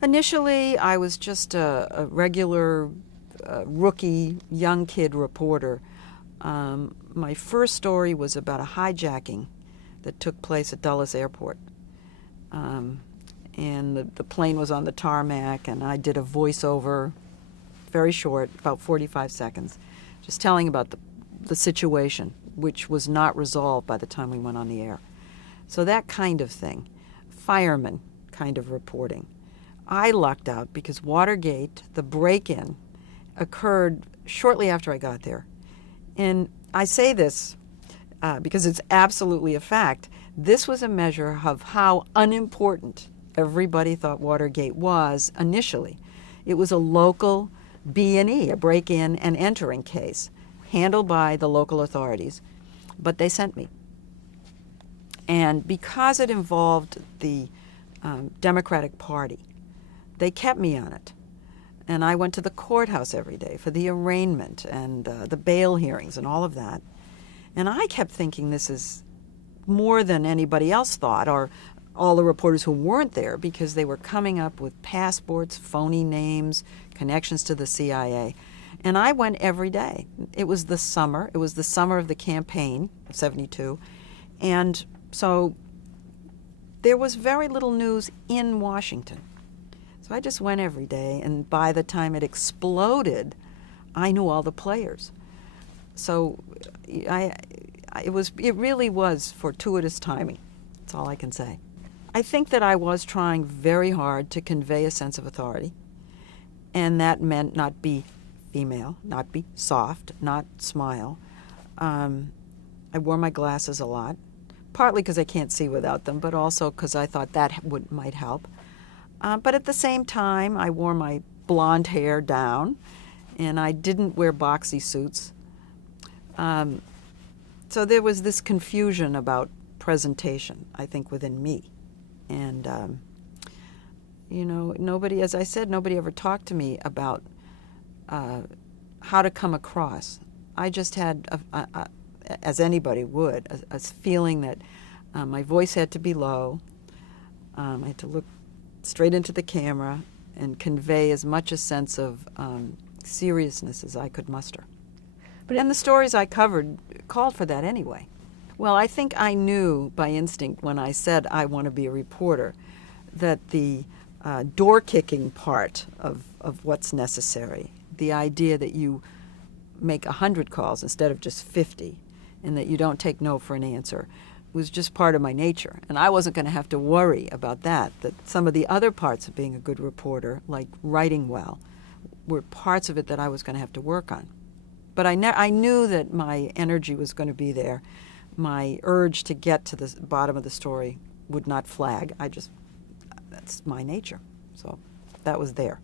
Initially, I was just a regular rookie, young kid reporter. My first story was about a hijacking that took place at Dulles Airport. And the plane was on the tarmac, and I did a voiceover, very short, about 45 seconds, just telling about the situation, which was not resolved by the time we went on the air. So that kind of thing, fireman kind of reporting. I lucked out because Watergate, the break-in, occurred shortly after I got there. And I say this because it's absolutely a fact. This was a measure of how unimportant everybody thought Watergate was initially. It was a local B&E, a break-in and entering case, handled by the local authorities, but they sent me. And because it involved the Democratic Party, they kept me on it. And I went to the courthouse every day for the arraignment and the bail hearings and all of that. And I kept thinking this is more than anybody else thought, or all the reporters who weren't there, because they were coming up with passports, phony names, connections to the CIA. And I went every day. It was the summer. It was the summer of the campaign of '72. And so there was very little news in Washington. So I just went every day, and by the time it exploded, I knew all the players. So it really was fortuitous timing. That's all I can say. I think that I was trying very hard to convey a sense of authority, and that meant not be female, not be soft, not smile. I wore my glasses a lot, partly because I can't see without them, but also because I thought that might help. But at the same time, I wore my blonde hair down, and I didn't wear boxy suits. So there was this confusion about presentation, I think, within me. And, nobody, as I said, nobody ever talked to me about how to come across. I just had, as anybody would, a feeling that my voice had to be low. I had to look straight into the camera and convey as much a sense of seriousness as I could muster. And the stories I covered called for that anyway. Well, I think I knew by instinct when I said I want to be a reporter that the door-kicking part of what's necessary, the idea that you make 100 calls instead of just 50, and that you don't take no for an answer, was just part of my nature. And I wasn't going to have to worry about that some of the other parts of being a good reporter, like writing well, were parts of it that I was going to have to work on. But I knew that my energy was going to be there. My urge to get to the bottom of the story would not flag. That's my nature. So that was there.